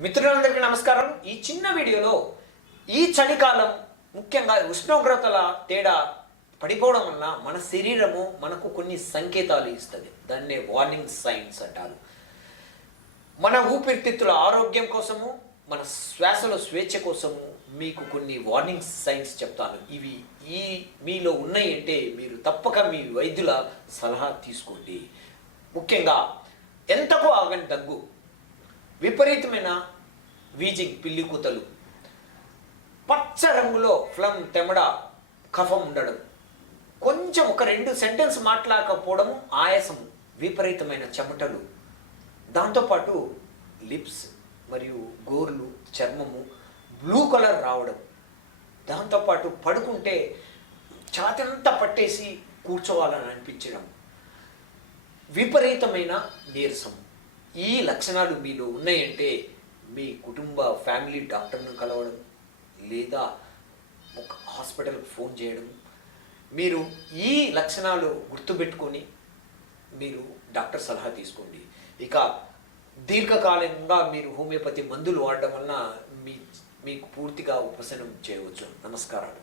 మిత్రులందరికీ నమస్కారం. ఈ చిన్న వీడియోలో ఈ చలికాలం ముఖ్యంగా ఉష్ణోగ్రతల తేడా పడిపోవడం వలన మన శరీరము మనకు కొన్ని సంకేతాలు ఇస్తుంది. దాన్నే వార్నింగ్ సైన్స్ అంటారు. మన ఊపిరితిత్తుల ఆరోగ్యం కోసము మన శ్వాసల స్వేచ్ఛ కోసము మీకు కొన్ని వార్నింగ్ సైన్స్ చెప్తాను. ఇవి ఈ మీలో ఉన్నాయి అంటే మీరు తప్పక మీ వైద్యుల సలహా తీసుకోండి. ముఖ్యంగా ఎంతకు ఆగని దగ్గు విపరీతమైన వీజింగ్ పిల్లి కూతలు. పచ్చ రంగులో ఫ్లమ్ తెమడ కఫం ఉండడం. కొంచెం ఒక రెండు సెంటెన్స్ మాట్లాడకపోవడం ఆయాసం విపరీతమైన చెమటలు. దాంతోపాటు లిప్స్ మరియు గోర్లు చర్మము బ్లూ కలర్ రావడం. దాంతోపాటు పడుకుంటే ఛాతంతా పట్టేసి కూర్చోవాలని అనిపించడం. విపరీతమైన నీరసం. ఈ లక్షణాలు మీలో ఉన్నాయంటే మీ కుటుంబ ఫ్యామిలీ డాక్టర్ను కలవడం లేదా ఒక హాస్పిటల్కి ఫోన్ చేయడం. మీరు ఈ లక్షణాలు గుర్తుపెట్టుకొని మీరు డాక్టర్ సలహా తీసుకోండి. ఇక దీర్ఘకాలంగా మీరు హోమియోపతి మందులు వాడడం వలన మీ మీకు పూర్తిగా ఉపశమనం చేయవచ్చు. నమస్కారాలు.